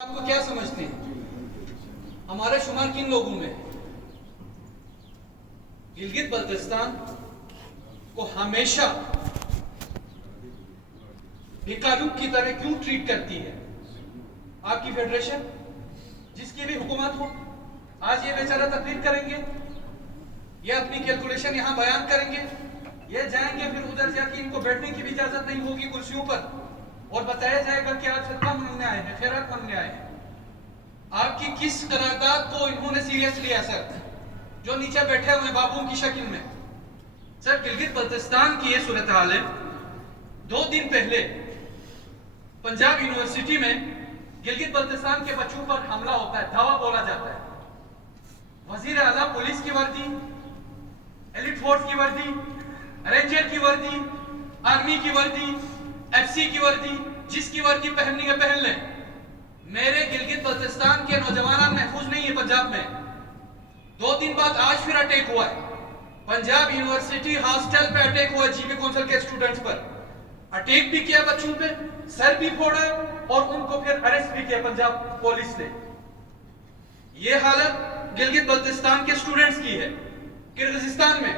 آپ کو کیا سمجھتے ہیں ہمارا شمار کن لوگوں میں؟ گلگت بلتستان کو ہمیشہ بیکالوک کی طرح کیوں ٹریٹ کرتی ہے؟ آپ کی فیڈریشن جس کی بھی حکومت ہو، آج یہ بیچارہ تقریر کریں گے، یہ اپنی کیلکولیشن یہاں بیان کریں گے، یہ جائیں گے، پھر ادھر جا کے ان کو بیٹھنے کی بھی اجازت نہیں ہوگی کرسیوں پر، اور بتایا جائے گا کہ آپ صدقہ مانگنے آئے ہیں، خیرات مانگنے آئے ہیں۔ آپ کی کس قرارداد کو انہوں نے سیریس لیا سر، جو نیچے بیٹھے ہوئے بابوں کی شکل میں؟ سر گلگت بلتستان کی یہ صورتحال ہے۔ 2 دن پہلے پنجاب یونیورسٹی میں گلگت بلتستان کے بچوں پر حملہ ہوتا ہے، دھاوا بولا جاتا ہے۔ وزیر اعلیٰ پولیس کی وردی، ایلیٹ فورس کی وردی، رینجر کی وردی، آرمی کی وردی، ایف سی کی وردی، جس کی وردی پہننی ہے پہن لیں۔ میرے گلگت بلتستان کے نوجوانان محفوظ نہیں ہیں پنجاب میں۔ 2 دن بعد آج پھر اٹیک ہوا ہے، پنجاب یونیورسٹی ہاسٹل پہ اٹیک ہوا ہے، جی بی کونسل کے اسٹوڈنٹس پر اٹیک بھی کیا، بچوں پہ سر بھی پھوڑا ہے، اور ان کو پھر اریسٹ بھی کیا پنجاب پولیس نے۔ یہ حالت گلگت بلتستان کے اسٹوڈنٹس کی ہے۔ کرغزستان میں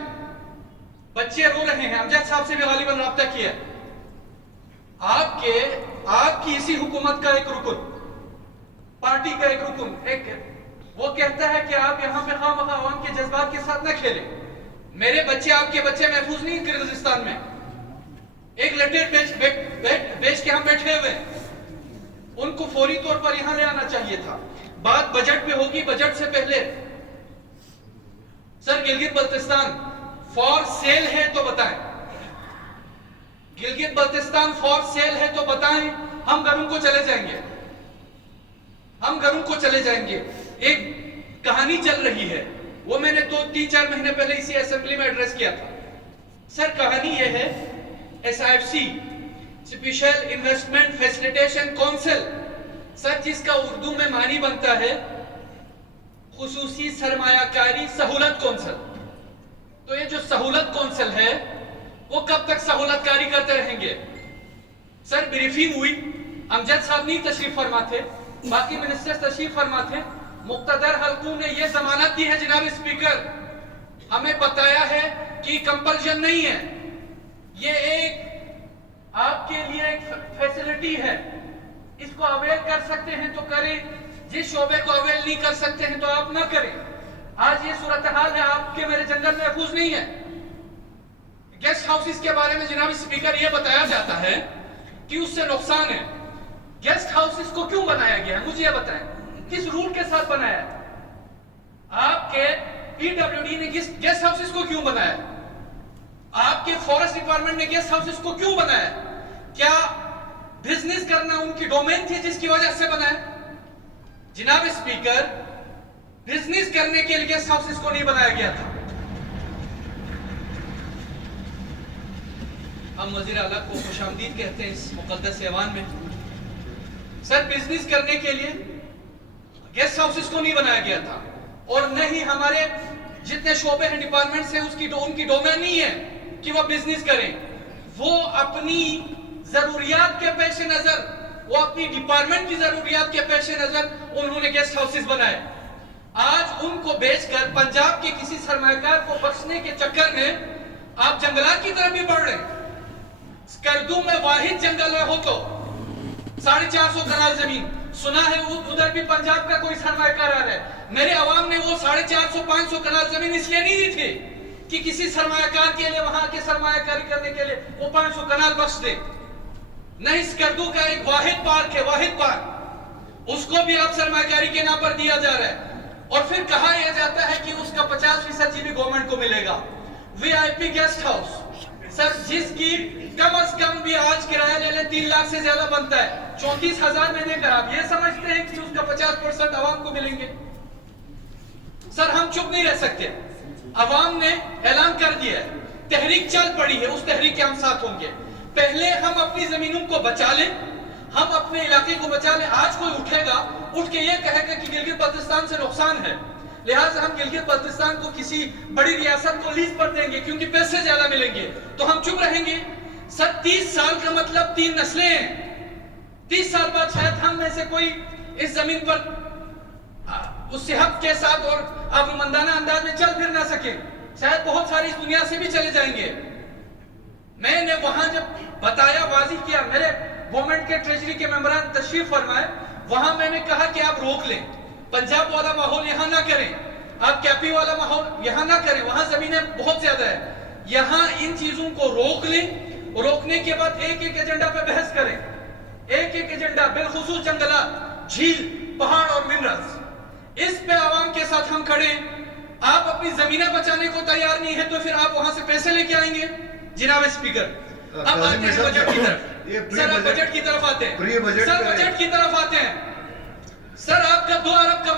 بچے رو رہے ہیں، امجد صاحب سے بھی غالباً رابطہ کیا۔ آپ کی اسی حکومت کا ایک رکن، پارٹی کا ایک رکن وہ کہتا ہے کہ آپ یہاں پہ خواہ مخواہ عوام کے جذبات کے ساتھ نہ کھیلیں۔ میرے بچے، آپ کے بچے محفوظ نہیں کرغزستان میں۔ ایک لیٹر بیچ کے ہم بیٹھے ہوئے، ان کو فوری طور پر یہاں لے آنا چاہیے تھا۔ بات بجٹ پہ ہوگی، بجٹ سے پہلے۔ سر گلگت بلتستان فار سیل ہے تو بتائیں، گلگت بلتستان فار سیل ہے تو بتائیں، ہم گھروں کو چلے جائیں گے، ہم گھروں کو چلے جائیں گے۔ ایک کہانی چل رہی ہے، وہ میں نے 3-4 مہینے پہلے اسی اسمبلی میں ایڈریس کیا تھا۔ سر کہانی یہ ہے، S I F C special investment facilitation council, sir جس کا اردو میں معنی بنتا ہے خصوصی سرمایہ کاری سہولت کونسل۔ تو یہ جو سہولت کونسل ہے، وہ کب تک سہولت کاری کرتے رہیں گے؟ سر بریفنگ ہوئی، امجد صاحب نہیں تشریف فرما تھے، باقی منسٹر تشریف فرما تھے۔ مقتدر حلقوں نے یہ ضمانت دی ہے جناب اسپیکر، ہمیں بتایا ہے کہ کمپلشن نہیں ہے، یہ ایک آپ کے لیے ایک فیسلٹی ہے، اس کو اویل کر سکتے ہیں تو کریں، جس شعبے کو اویل نہیں کر سکتے ہیں تو آپ نہ کریں۔ آج یہ صورتحال ہے، آپ کے میرے جنگل محفوظ نہیں ہے۔ گیسٹ ہاؤسز کے بارے میں جناب اسپیکر یہ بتایا جاتا ہے کہ اس سے نقصان ہے۔ گیسٹ ہاؤسز کو کیوں بنایا گیا ہے، مجھے یہ بتائیں، کس رول کے ساتھ بنایا ہے؟ آپ کے پی ڈبلیو ڈی نے گیسٹ ہاؤسز کو کیوں بنایا ہے؟ آپ کے فورسٹ ڈپارٹمنٹ نے گیسٹ ہاؤسز کو کیوں بنایا ہے؟ کیا بزنس کرنا ان کی ڈومین تھی جس کی وجہ سے بنایا؟ جناب اسپیکر، بزنس کرنے کے لیے گیسٹ ہاؤسز کو نہیں بنایا گیا تھا۔ ہم وزیر اعلیٰ کو خوش آمدید کہتے ہیں اس مقدس ایوان میں۔ سر بزنس کرنے کے لیے گیسٹ ہاؤسز کو نہیں بنایا گیا تھا، اور نہ ہی ہمارے جتنے شعبے ہیں ڈپارٹمنٹ سے ان کی ڈومین نہیں ہے کہ وہ بزنس کریں۔ وہ اپنی ضروریات کے پیش نظر، وہ اپنی ڈپارٹمنٹ کی ضروریات کے پیش نظر انہوں نے گیسٹ ہاؤسز بنائے۔ آج ان کو بیچ کر پنجاب کے کسی سرمایہ کار کو بخشنے کے چکر میں آپ جنگلات کی طرف بھی بڑھ رہے ہیں۔ اسکردو میں واحد جنگل ہے ہو تو 450 کنال زمین، سنا ہے ادھر بھی پنجاب کا کوئی سرمایہ کار آ رہا ہے۔ میرے عوام نے وہ 450-500 کنال زمین اس لیے نہیں دی تھی کہ کسی سرمایہ کار کے لیے وہاں کے سرمایہ کاری کرنے کے لیے وہ 500 کنال بخش دے۔ نہیں، اسکردو کا ایک واحد پارک ہے، واحد پارک، اس کو بھی آپ سرمایہ کاری کے نام پر دیا جا رہا ہے، اور پھر کہا یہ جاتا ہے کہ اس کا 50% جی بھی گورنمنٹ کو ملے گا۔ وی آئی پی گیسٹ ہاؤس، سر جس کی کم از کم بھی آج کرایہ لے لیں 3 لاکھ سے زیادہ بنتا ہے، 34,000 میں دے کر آپ یہ سمجھتے ہیں کہ اس کا 50% عوام کو ملیں گے؟ سر ہم چپ نہیں رہ سکتے، عوام نے اعلان کر دیا ہے، تحریک چل پڑی ہے، اس تحریک کے ہم ساتھ ہوں گے۔ پہلے ہم اپنی زمینوں کو بچا لیں، ہم اپنے علاقے کو بچا لیں۔ آج کوئی اٹھے گا، اٹھ کے یہ کہے گا کہ گلگت بلتستان سے نقصان ہے، لہٰذا ہم گلگت بلتستان کو کسی بڑی ریاست کو لیز پر دیں گے کیونکہ پیسے زیادہ ملیں گے، تو ہم چپ رہیں گے؟ سر 30 سال کا مطلب 3 نسلیں ہیں، 30 سال بعد شاید ہم میں سے کوئی इस जमीन पर उस सेहत के साथ और अमनदाना अंदाज में चल फिर ना सके, शायद बहुत सारी इस दुनिया से भी चले जाएंगे। मैंने वहां जब बताया, वाजी किया, मेरे गवर्नमेंट के ट्रेजरी के मेंबरान तशरीफ फरमाए, वहां मैंने कहा कि आप रोक लें, पंजाब वाला माहौल यहां ना करें, आप कैपी वाला माहौल यहां ना करें, वहां जमीनें बहुत ज्यादा है, यहां इन चीजों को रोक लें। रोकने के बाद एक एक एजेंडा पे बहस करें, एक एक एजेंडा, बिलखुसूस जंगलात, झील, पहाड़ और मिनरल्स, इस पे आवाम के साथ हम खड़े। आप अपनी जमीनें बचाने को तैयार नहीं है तो फिर आप वहां से पैसे लेके आएंगे? जनाब स्पीकर, अब आते हैं बजट की तरफ। सर आप बजट की तरफ आते हैं, सर बजट की तरफ आते हैं। सर आपका 2 अरब का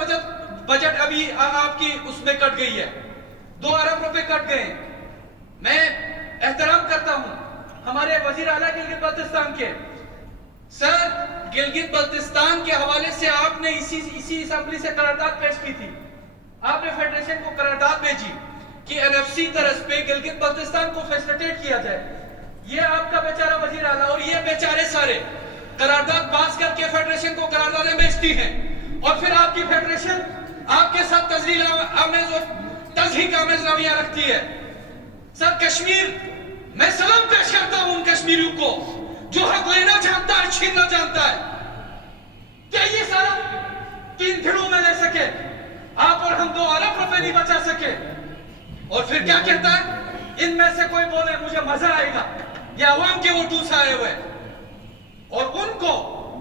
बजट अभी आपकी उसमें कट गई है, 2 अरब रुपए कट गए। मैं एहतराम करता हूं हमारे वजीर आला गिलगित बल्तिस्तान के। सर गिलगित बल्तिस्तान के हवाले से आपने इसी असेंबली से करारदाद पेश की थी, आपने फेडरेशन को करारदाद भेजी कि एनएफसी तरफ पे गिलगित बल्तिस्तान को फैसिलिटेट किया जाए। ये आपका बेचारा वजीर आला और ये बेचारे सारे करारदाद पास करके फेडरेशन को करारदादें भेजती हैं और फिर आपकी फेडरेशन आपके साथ तजलील आमेज और तजहीक आमेज रवैया रखती है। सर कश्मीर, मैं सलाम पेश करता हूं उन कश्मीरियों को जो हक लेना जानता है, छीनना जानता है। क्या ये सारा 3 दिनों में ले सके? आप और हम 2 अरब रुपए नहीं बचा सके। और फिर क्या कहता है, इनमें से कोई बोले मुझे मजा आएगा, ये अवाम के वोटों से आए हुए, और उनको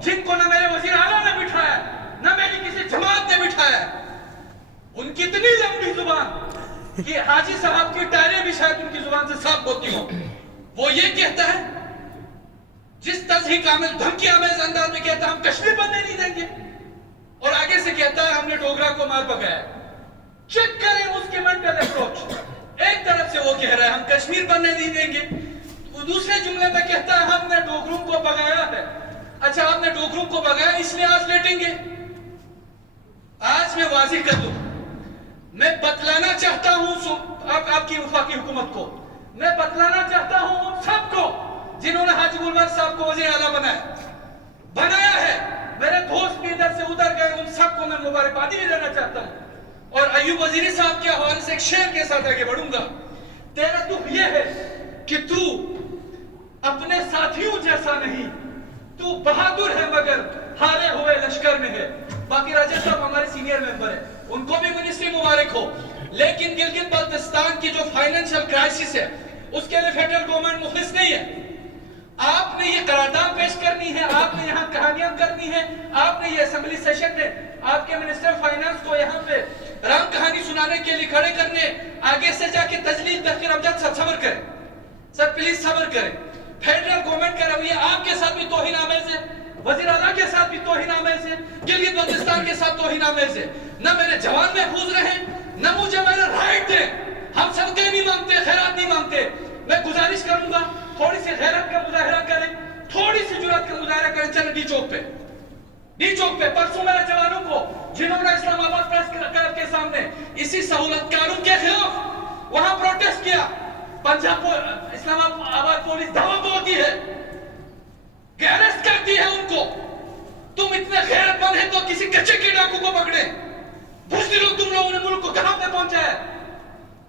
जिनको न मेरे वजीर आला ने बिठाया न मेरी किसी जमात ने बिठाया, उनकी इतनी लंबी जुबान कि हाजी साहब की टायरें भी शायद उनकी जुबान से साफ होती हो। वो ये कहता है, जिस तजहीक आमेज, धमकी आमेज अंदाज में कहता है हम कश्मीर बनने नहीं देंगे, और आगे से कहता है हमने डोगरा को मार भगाया। चेक करें उसके मेंटल अप्रोच। एक तरफ से वो कह रहा है हम कश्मीर बनने नहीं देंगे, दूसरे जुमले में कहता है हमने डोगरों को भगाया है। अच्छा, आपने डोगरों को भगाया इसलिए आज लेटेंगे? आज मैं वाज़िह कर दूं, मैं बतलाना चाहता हूं आपकी वफाकी हुकूमत को, मैं बतलाना चाहता हूं उन सबको जिन्होंने हाजी गुलबर साहब को वज़ीर आला बनाया है। मेरे दोस्त भी इधर से उधर गए, उन सबको मैं मुबारकबादी भी देना चाहता हूं। और अयूब वजीरी साहब के हवाले से एक शेर के साथ आगे बढ़ूंगा। तेरा दुख यह है कि तू अपने साथियों जैसा नहीं, तू बहादुर है मगर हारे हुए लश्कर में है। बाकी राजेश साहब हमारे सीनियर मेंबर हैं, उनको भी मिनिस्ट्री मुबारक हो। लेकिन गिलगित बल्तिस्तान की जो फाइनेंशियल क्राइसिस है उसके लिए फेडरल गवर्नमेंट मुखलिस नहीं है। आपने ये करारदाद पेश करनी है, आपने यहाँ कहानियां करनी है, आपने ये असेंबली सेशन में आपके मिनिस्टर फाइनेंस को यहाँ पे राम कहानी सुनाने के लिए खड़े करने, आगे से जाके तजलील तहकीर अमजद साहब सब्र करें, सर प्लीज सब्र करें। फेडरल गवर्नमेंट का रवैया आपके साथ भी तौहीन आमेज है, वजीर आला के साथ भी तौहीन आमेज है, गिलगित बल्तिस्तान के साथ तौहीन आमेज है। न मेरे जवान महफूज रहे, न मुझे मेरा राइट दे। हम सदके नहीं मांगते, खैरात नहीं मांगते। मैं गुजारिश करूंगा थोड़ी सी गैरत का मुजाहरा करें, थोड़ी सी जुर्रत का मुजाहरा करें। चले डी चौक पे परसों मेरे जवानों को जिन्होंने इस्लामाबाद प्रेस क्लब के सामने इसी सहूलत कानून के खिलाफ वहां प्रोटेस्ट किया, पंजाब इस्लामाबाद पुलिस दावा बोलती है, अरेस्ट करती है उनको। तुम इतने गैरतमंद है तो किसी कच्चे के डाकू को पकड़े। बुज़दिलों, तुम लोगों ने मुल्क को कहां पे पहुंचाया?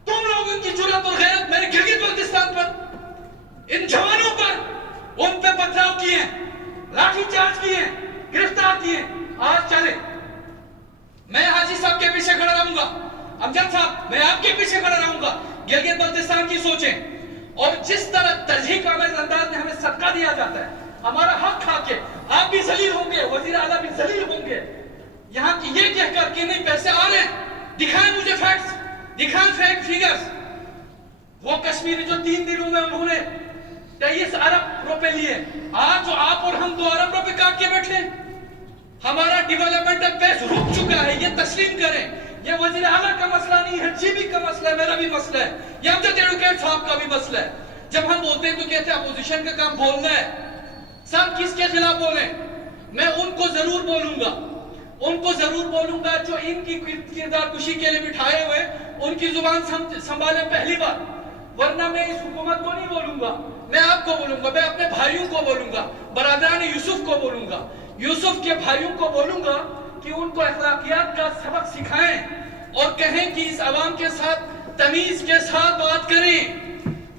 तुम लोगों की जुर्रत और गैरत मेरे गिलगित बल्तिस्तान पर, इन जवानों पर, उन पे पथराव किए, लाठीचार्ज किए, गिरफ्तार किए। आज चले, मैं हाजी साहब के पीछे खड़ा रहूंगा, अमजद साहब मैं आपके पीछे खड़ा रहूंगा। गिलगित बल्तिस्तान की सोचें, और जिस तरह तजहीक आमेज अंदाज में हमें सदका दिया जाता है, हमारा हक खा के आप भी जलील होंगे, वजीर आला भी जलील होंगे। यहाँ की ये कहकर कि नहीं पैसे आ रहे हैं, दिखाएं मुझे फैक्ट्स, दिखाएं फैक्ट फिगर्स। वो कश्मीरी जो 3 दिनों में उन्होंने 23 अरब रुपए लिए, आज जो आप और हम 2 अरब रुपए काट के बैठे, हमारा डेवलपमेंटल पेस रुक चुका है, ये तस्लीम करें। ये वजीर आला का मसला नहीं है, जीबी का मसला है, मेरा भी मसला है, ये अमजद एडवोकेट साहब का भी मसला है। जब हम बोलते हैं तो कहते हैं अपोजिशन का काम बोलना है। सब किसके खिलाफ बोले? मैं उनको जरूर बोलूंगा जो इनकी किरदार कुशी के लिए बिठाए हुए, उनकी जुबान संभाले पहली बार, वरना मैं इस हुकूमत को नहीं बोलूंगा। मैं आपको बोलूंगा, मैं अपने भाइयों को बोलूंगा, बरादरान यूसुफ को बोलूंगा। यूसुफ के भाइयों को बोलूंगा कि उनको अखलाकियात का सबक सिखाएं और कहें कि इस अवाम के साथ तमीज के साथ बात करें,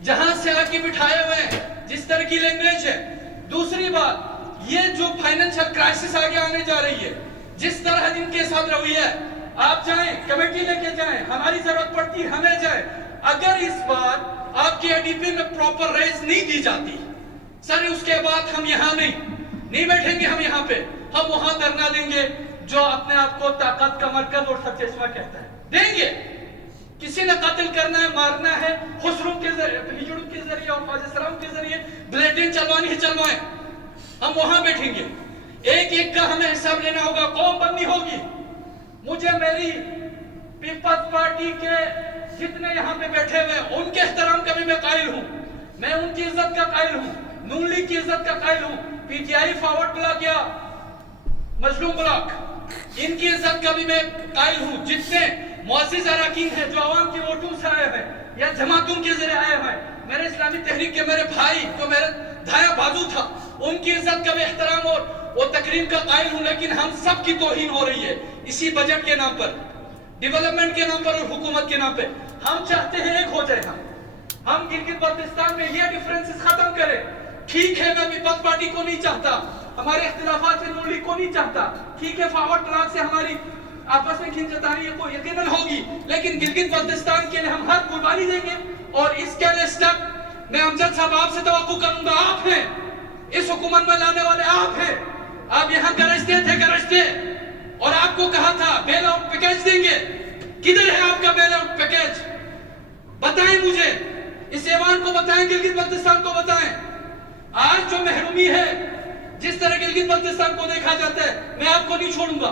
जहां से आके बिठाए हुए हैं, जिस तरह की लैंग्वेज है। दूसरी बात, ये जो फाइनेंशियल क्राइसिस आगे आने जा रही है, जिस तरह इनके साथ रवैया है, आप जाएं कमेटी लेके जाएं, हमारी जरूरत पड़ती है हमें जाए। अगर इस बार आपके एडीपी में प्रॉपर रेज नहीं दी जाती सर, उसके बाद हम यहाँ नहीं बैठेंगे, हम यहाँ पे, हम वहां धरना देंगे जो अपने आप को ताकत का मरकज और सचेसवा कहता है, देंगे। किसी ने कत्ल करना है, मारना है, खुसरू के जरिए और ख्वाजा के जरिए ब्लेडिंग चलवानी है, चलवाएं, हम वहां बैठेंगे। एक एक का हमें हिसाब लेना होगा, कौम बननी होगी। मुझे मेरी पीपल्स पार्टी के जितने यहाँ पे बैठे हुए उनके एहतराम का भी मैं कायल हूँ, मैं उनकी इज्जत का कायल हूँ, नून लीग की इज्जत का कायल हूँ, पीटीआई फॉरवर्ड ब्लॉक या मजलूम ब्लॉक, इनकी इज्जत का भी मैं कायल हूँ। जितने मुअज़्ज़िज़ अरकान हैं जो आवाम की वोटों से आए हैं या जमातों के जरिए आए हैं, मेरे इस्लामी तहरीक के मेरे भाई जो मेरे दाया बाजू था, उनकी इज्जत का भी एहतराम और वो तकरीम का कायल हूँ। लेकिन हम सब की तौहीन हो रही है इसी बजट के नाम पर, डेवलपमेंट के नाम पर और हुकूमत के नाम पे। हम चाहते हैं एक हो जाए, हम गिलगित बल्तिस्तान में ये डिफरेंसेस खत्म करें। ठीक है, मैं पीपल्स पार्टी को नहीं चाहता, हमारे इख्तिलाफात से नून लीग को नहीं चाहता, ठीक है, फॉरवर्ड ब्लॉक से हमारी आपस में खिंचतानी को यकीनन होगी, लेकिन गिलगित बल्तिस्तान के लिए हम हर कुर्बानी देंगे। और इसके लिए स्टेप मैं अमजद साहब आपसे तवक्कुह करूंगा, आप हैं इस हुकूमत में लाने वाले, आप हैं, आप यहाँ गरजते थे और आपको कहा था बेल आउट पैकेज देंगे, किधर है आपका बेल आउट पैकेज? बताएं मुझे, इस ऐवान को बताएं, गिलगित बल्तिस्तान को बताएं। आज जो महरूमी है, जिस तरह गिलगित बल्तिस्तान को देखा जाता है, मैं आपको नहीं छोड़ूंगा,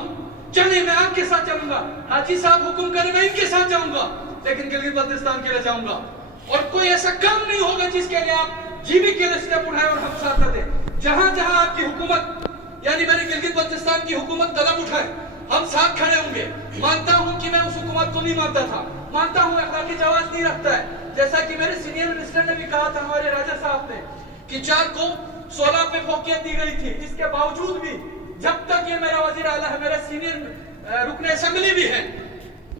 चलिए मैं आपके साथ चलूंगा, हाजी साहब हुक्म करें मैं इनके साथ जाऊंगा, लेकिन गिलगित बल्तिस्तान के लिए जाऊंगा। और कोई ऐसा काम नहीं होगा जिसके लिए आप जीवी के लिए स्टेप उठाए और हम साथ न दें। जहां जहां आपकी हुकूमत यानी मेरी गिलगित बल्तिस्तान की हुकूमत कदम उठाए, हम साथ खड़े होंगे। मानता हूं कि मैं उस हुकूमत को नहीं मानता था, मानता हूं अखलाकी जवाज नहीं रखता है, जैसा कि मेरे सीनियर मिनिस्टर ने भी कहा था, हमारे राजा साहब ने, कि 4 को 16 पे फौकियत दी गई थी। इसके बावजूद भी जब तक ये मेरा वजीर आला है, मेरा सीनियर रुकने असेंबली भी है,